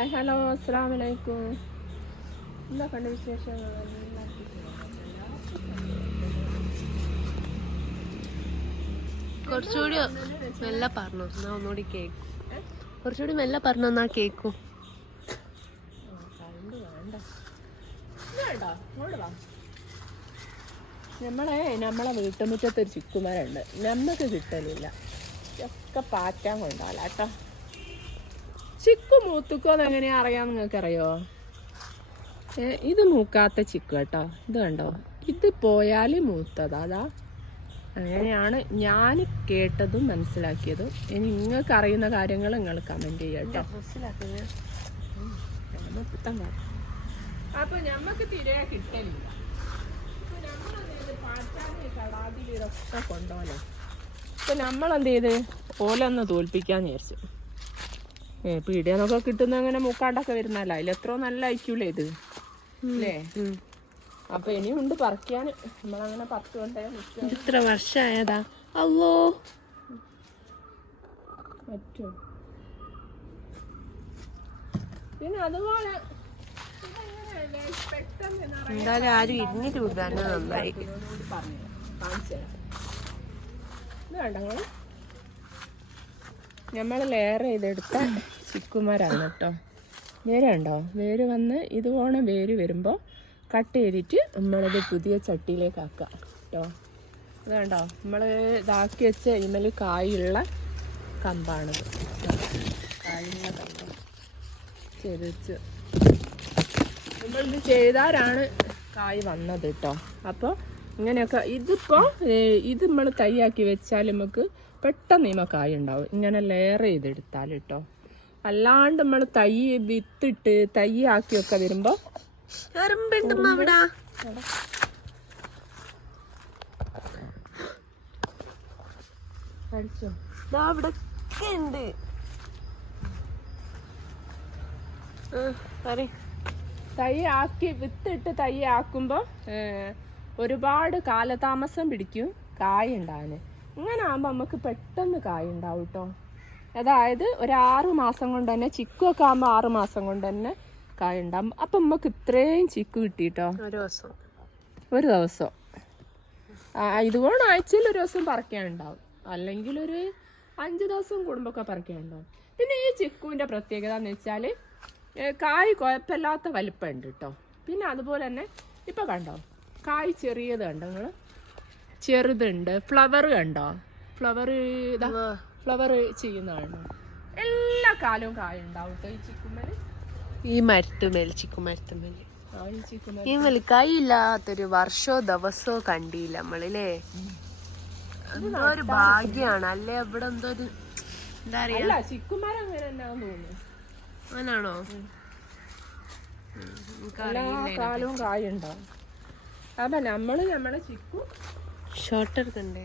Hi hello അസ്സലാമു അലൈക്കും. എന്തൊക്കെയുണ്ട് വിശേഷങ്ങൾ? കുറച്ചുകൂടി മെല്ലെ പറഞ്ഞു എന്നാ ഒന്നുകൂടി കേക്കും. കുറച്ചുകൂടി മെല്ലെ പറഞ്ഞു എന്നാ കേക്കും. നമ്മളെ വീട്ടുമുറ്റത്തൊരു ചിക്കുമരമുണ്ട്. നമ്മക്ക് കിട്ടലില്ല, ഒക്കെ പാറ്റാൻ കൊണ്ടാല കേട്ടോ. ചിക്കു മൂത്തുക്കോന്ന് എങ്ങനെയാ അറിയാൻ നിങ്ങൾക്കറിയോ? ഇത് മൂക്കാത്ത ചിക്കു കേട്ടോ. ഇത് കണ്ടോ, ഇത് പോയാൽ മൂത്തതാ. അതാ അങ്ങനെയാണ് ഞാൻ കേട്ടതും മനസ്സിലാക്കിയതും. ഇനി നിങ്ങൾക്ക് അറിയുന്ന കാര്യങ്ങൾ നിങ്ങൾ കമന്റ് ചെയ്യാട്ടോ. അപ്പൊ ഞമ്മക്ക് തിരെ കിട്ടലില്ല. ഇതൊക്കെ കൊണ്ടോലോ. ഇപ്പൊ നമ്മളെന്ത് ചെയ്ത് ഓലൊന്ന് തോൽപ്പിക്കാന്ന് വിചാരിച്ചു. പീടിയെന്നൊക്കെ കിട്ടുന്ന അങ്ങനെ മൂക്കാണ്ടൊക്കെ വരുന്നല്ല, അതിലെത്രയോ നല്ല അയക്കൂലേ ഇത് അല്ലേ? അപ്പൊ ഇനിയുണ്ട് പറിക്കാന്. നമ്മളങ്ങനെ പറിച്ചുകൊണ്ടേ ഇത്ര വർഷമായതാ. അല്ലോ പറ്റും. പിന്നെ അതുപോലെ എന്തായാലും ആരും ഇരിഞ്ഞിട്ട് വിടാന് നന്നായി. ഇത് കണ്ടോ, നമ്മൾ ലെയർ ചെയ്തെടുത്ത ചിക്കുമരാണ് കേട്ടോ. വേര് കണ്ടോ, വേര് വന്ന് ഇതുപോലെ വേര് വരുമ്പോൾ കട്ട് ചെയ്തിട്ട് നമ്മളിത് പുതിയ ചട്ടിയിലേക്ക് ആക്കുക കേട്ടോ. ഇത് കണ്ടോ, നമ്മൾ ഇതാക്കി വെച്ച ഇമൽ കായുള്ള കമ്പാണിത്. കായുള്ള കമ്പ് ചെയ്ത് വെച്ച് നമ്മളിത് ചെയ്താലാണ് കായ് വന്നത് കേട്ടോ. അപ്പോൾ ഇങ്ങനെയൊക്കെ ഇതിപ്പോൾ ഇത് നമ്മൾ തൈയാക്കി വെച്ചാൽ നമുക്ക് പെട്ടെന്ന് ഇമ കായ് ഉണ്ടാവും, ഇങ്ങനെ ലെയർ ചെയ്തെടുത്താൽ കേട്ടോ. അല്ലാണ്ട് നമ്മൾ തൈ വിത്തിട്ട് തൈ ആക്കിയൊക്കെ വരുമ്പോൾ അടിച്ചോ തൈ ആക്കി വിത്തിട്ട് തൈ ആക്കുമ്പോൾ ഒരുപാട് കാലതാമസം പിടിക്കും കായ് ഉണ്ടാകാൻ. ഇങ്ങനെ ആകുമ്പോൾ നമുക്ക് പെട്ടെന്ന് കായ് ഉണ്ടാവും കേട്ടോ. അതായത് ഒരു 6 മാസം കൊണ്ട് തന്നെ, ചിക്കുമൊക്കെ ആകുമ്പോൾ 6 മാസം കൊണ്ട് തന്നെ കായ് ഉണ്ടാകും. അപ്പം നമുക്ക് ഇത്രയും ചിക്കു കിട്ടിട്ടോ ഒരു ദിവസം. ഇതുകൊണ്ട് ആഴ്ചയിൽ ഒരു ദിവസം പറിക്കാനുണ്ടാവും, അല്ലെങ്കിൽ ഒരു 5 ദിവസം കൂടുമ്പോഴൊക്കെ പറിക്കാനുണ്ടാവും. പിന്നെ ഈ ചിക്കുവിൻ്റെ പ്രത്യേകത എന്ന് വെച്ചാൽ കായ് കുഴപ്പമില്ലാത്ത വലിപ്പമുണ്ട് കേട്ടോ. പിന്നെ അതുപോലെ തന്നെ ഇപ്പം കണ്ടോ, കായ് ചെറിയത് കണ്ടോ നിങ്ങൾ, ചെറുതുണ്ട്. ഫ്ലവർ കണ്ടോ, ഫ്ലവർ ചെയ്യുന്നതാണ്. എല്ലാ കാലവും കായ ഉണ്ടാവും കേട്ടോ ഈ ചിക്കുമ്മല്. ഈ മരത്തുമേൽ ചിക്കുമരത്തുമേല് ഈ കായ് ഇല്ലാത്തൊരു വർഷോ ദിവസോ കണ്ടില്ല നമ്മളില്ലേ. എന്തോ ഒരു ഭാഗ്യാണ് അല്ലേ. ഇവിടെ എന്തോ ഒരു എന്താ പറയാ, ചിക്കുമരം അങ്ങനെ തന്നെയാന്ന് തോന്നുന്നു. അങ്ങനാണോ? എല്ലാ കാലവും കായ ഉണ്ടാവും. അപ്പൊ നമ്മളെ ചിക്കു ഷോർട്ട് എടുക്കണ്ടേ?